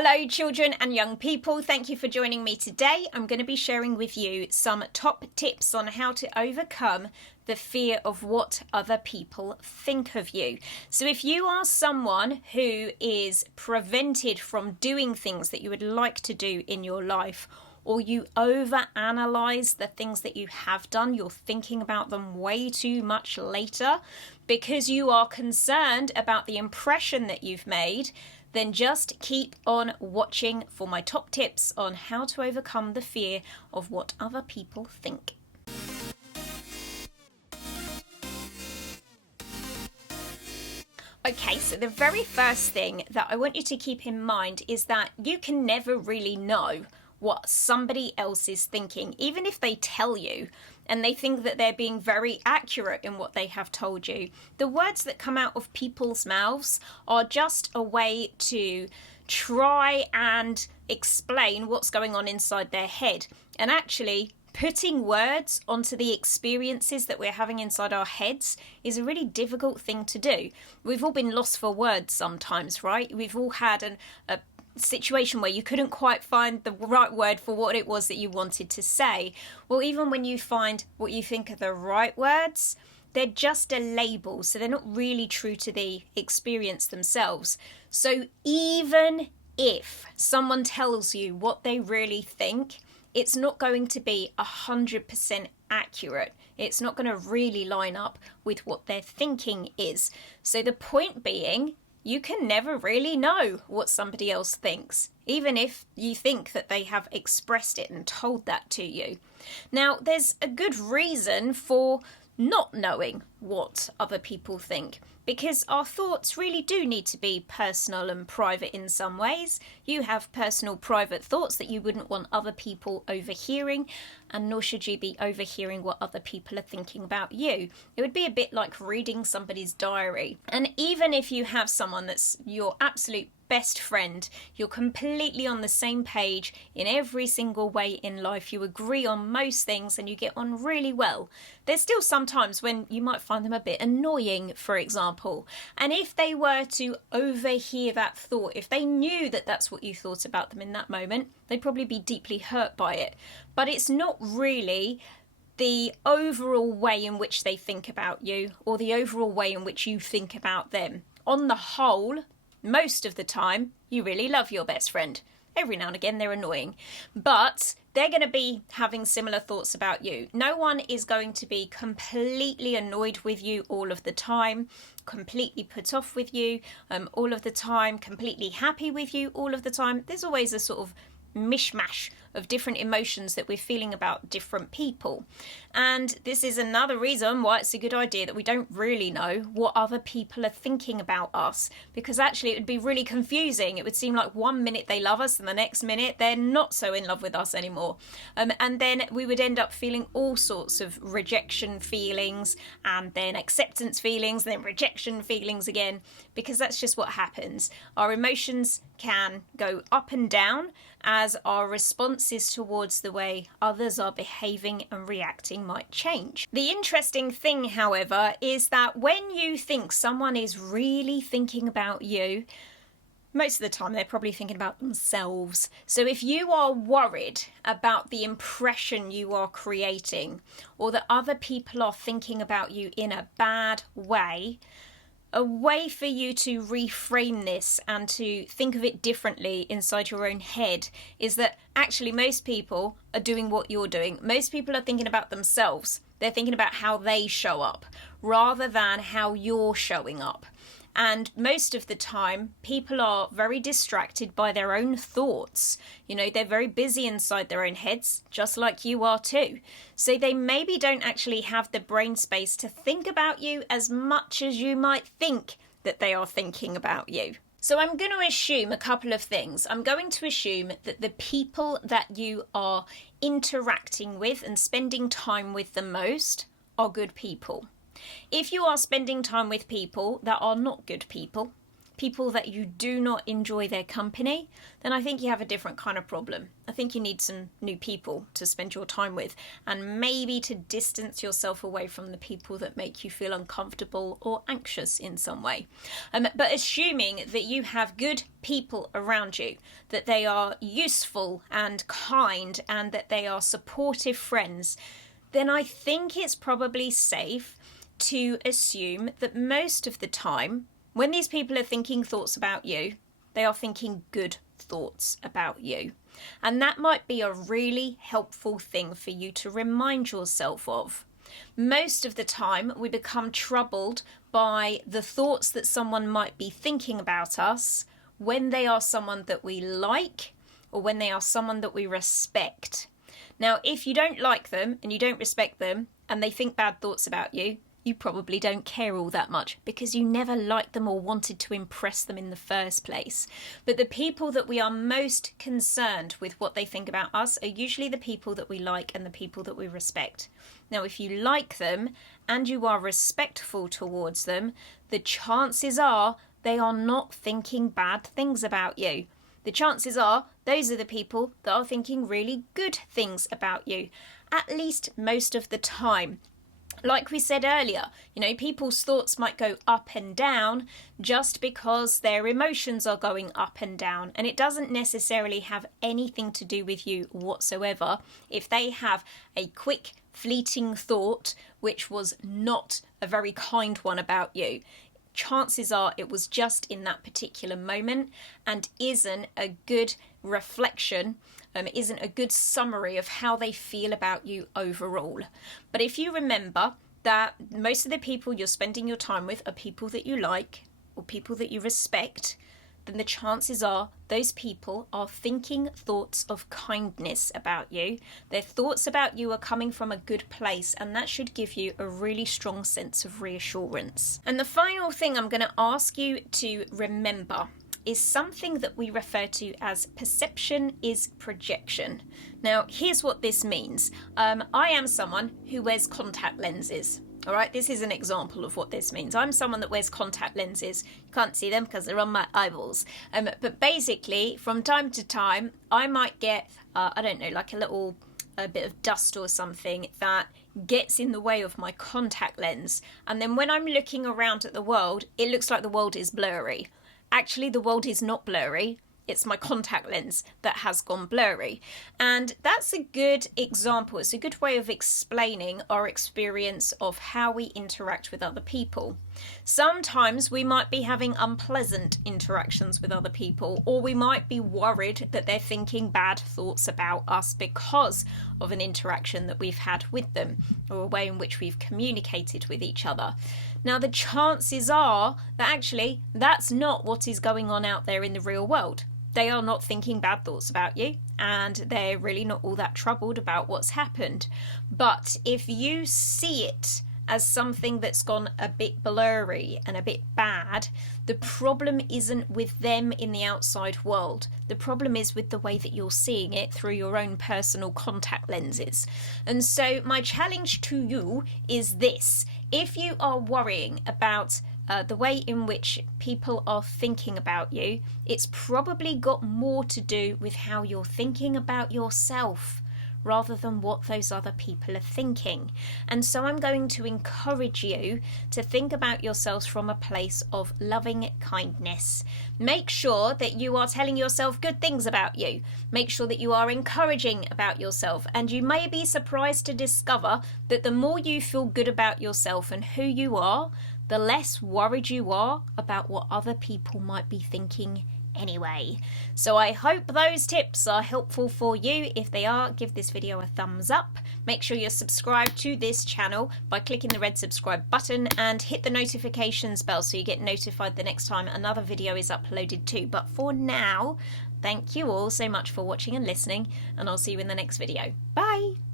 Hello children and young people, thank you for joining me today. I'm going to be sharing with you some top tips on how to overcome the fear of what other people think of you. So if you are someone who is prevented from doing things that you would like to do in your life, or you overanalyze the things that you have done, you're thinking about them way too much later because you are concerned about the impression that you've made, then just keep on watching for my top tips on how to overcome the fear of what other people think. Okay, so the very first thing that I want you to keep in mind is that you can never really know what somebody else is thinking, even if they tell you and they think that they're being very accurate in what they have told you. The words that come out of people's mouths are just a way to try and explain what's going on inside their head. And actually, putting words onto the experiences that we're having inside our heads is a really difficult thing to do. We've all been lost for words sometimes, right? We've all had a situation where you couldn't quite find the right word for what it was that you wanted to say. Well, even when you find what you think are the right words, they're just a label, so they're not really true to the experience themselves. So even if someone tells you what they really think, it's not going to be 100% accurate. It's not going to really line up with what their thinking is. So the point being, you can never really know what somebody else thinks, even if you think that they have expressed it and told that to you. Now, there's a good reason for not knowing what other people think, because our thoughts really do need to be personal and private in some ways. You have personal, private thoughts that you wouldn't want other people overhearing, and nor should you be overhearing what other people are thinking about you. It would be a bit like reading somebody's diary. And even if you have someone that's your absolute best friend, you're completely on the same page in every single way in life, you agree on most things and you get on really well, there's still some times when you might find them a bit annoying, for example. And if they were to overhear that thought, if they knew that that's what you thought about them in that moment, they'd probably be deeply hurt by it. But it's not really the overall way in which they think about you or the overall way in which you think about them. On the whole, most of the time, you really love your best friend. Every now and again, they're annoying, but they're going to be having similar thoughts about you. No one is going to be completely annoyed with you all of the time, completely put off with you all of the time, completely happy with you all of the time. There's always a sort of mishmash of different emotions that we're feeling about different people. And this is another reason why it's a good idea that we don't really know what other people are thinking about us, because actually it would be really confusing. It would seem like one minute they love us and the next minute they're not so in love with us anymore. And then we would end up feeling all sorts of rejection feelings and then acceptance feelings and then rejection feelings again, because that's just what happens. Our emotions can go up and down as our responses towards the way others are behaving and reacting might change. The interesting thing, however, is that when you think someone is really thinking about you, most of the time they're probably thinking about themselves. So if you are worried about the impression you are creating, or that other people are thinking about you in a bad way, a way for you to reframe this and to think of it differently inside your own head is that actually most people are doing what you're doing. Most people are thinking about themselves. They're thinking about how they show up rather than how you're showing up. And most of the time, people are very distracted by their own thoughts. You know, they're very busy inside their own heads, just like you are too. So they maybe don't actually have the brain space to think about you as much as you might think that they are thinking about you. So I'm going to assume a couple of things. I'm going to assume that the people that you are interacting with and spending time with the most are good people. If you are spending time with people that are not good people, people that you do not enjoy their company, then I think you have a different kind of problem. I think you need some new people to spend your time with, and maybe to distance yourself away from the people that make you feel uncomfortable or anxious in some way. But assuming that you have good people around you, that they are useful and kind, and that they are supportive friends, then I think it's probably safe to assume that most of the time, when these people are thinking thoughts about you, they are thinking good thoughts about you. And that might be a really helpful thing for you to remind yourself of. Most of the time, we become troubled by the thoughts that someone might be thinking about us when they are someone that we like or when they are someone that we respect. Now, if you don't like them and you don't respect them and they think bad thoughts about you, you probably don't care all that much because you never liked them or wanted to impress them in the first place. But the people that we are most concerned with what they think about us are usually the people that we like and the people that we respect. Now, if you like them and you are respectful towards them, the chances are they are not thinking bad things about you. The chances are those are the people that are thinking really good things about you, at least most of the time. Like we said earlier, people's thoughts might go up and down just because their emotions are going up and down. And it doesn't necessarily have anything to do with you whatsoever. If they have a quick, fleeting thought, which was not a very kind one about you, chances are it was just in that particular moment and isn't a good reflection, isn't a good summary of how they feel about you overall. But if you remember that most of the people you're spending your time with are people that you like or people that you respect, then the chances are those people are thinking thoughts of kindness about you. Their thoughts about you are coming from a good place, and that should give you a really strong sense of reassurance. And the final thing I'm going to ask you to remember is something that we refer to as perception is projection. Now, here's what this means. I am someone who wears contact lenses. All right, this is an example of what this means. I'm someone that wears contact lenses. You can't see them because they're on my eyeballs. But basically, from time to time, I might get, like a bit of dust or something that gets in the way of my contact lens. And then when I'm looking around at the world, it looks like the world is blurry. Actually, the world is not blurry. It's my contact lens that has gone blurry. And that's a good example. It's a good way of explaining our experience of how we interact with other people. Sometimes we might be having unpleasant interactions with other people, or we might be worried that they're thinking bad thoughts about us because of an interaction that we've had with them, or a way in which we've communicated with each other. Now, the chances are that actually that's not what is going on out there in the real world. They are not thinking bad thoughts about you, and they're really not all that troubled about what's happened. But if you see it as something that's gone a bit blurry and a bit bad, the problem isn't with them in the outside world. The problem is with the way that you're seeing it through your own personal contact lenses. And so my challenge to you is this. If you are worrying about the way in which people are thinking about you, it's probably got more to do with how you're thinking about yourself rather than what those other people are thinking. And so I'm going to encourage you to think about yourselves from a place of loving kindness. Make sure that you are telling yourself good things about you. Make sure that you are encouraging about yourself. And you may be surprised to discover that the more you feel good about yourself and who you are, the less worried you are about what other people might be thinking anyway. So I hope those tips are helpful for you. If they are, give this video a thumbs up. Make sure you're subscribed to this channel by clicking the red subscribe button and hit the notifications bell so you get notified the next time another video is uploaded too. But for now, thank you all so much for watching and listening, and I'll see you in the next video. Bye!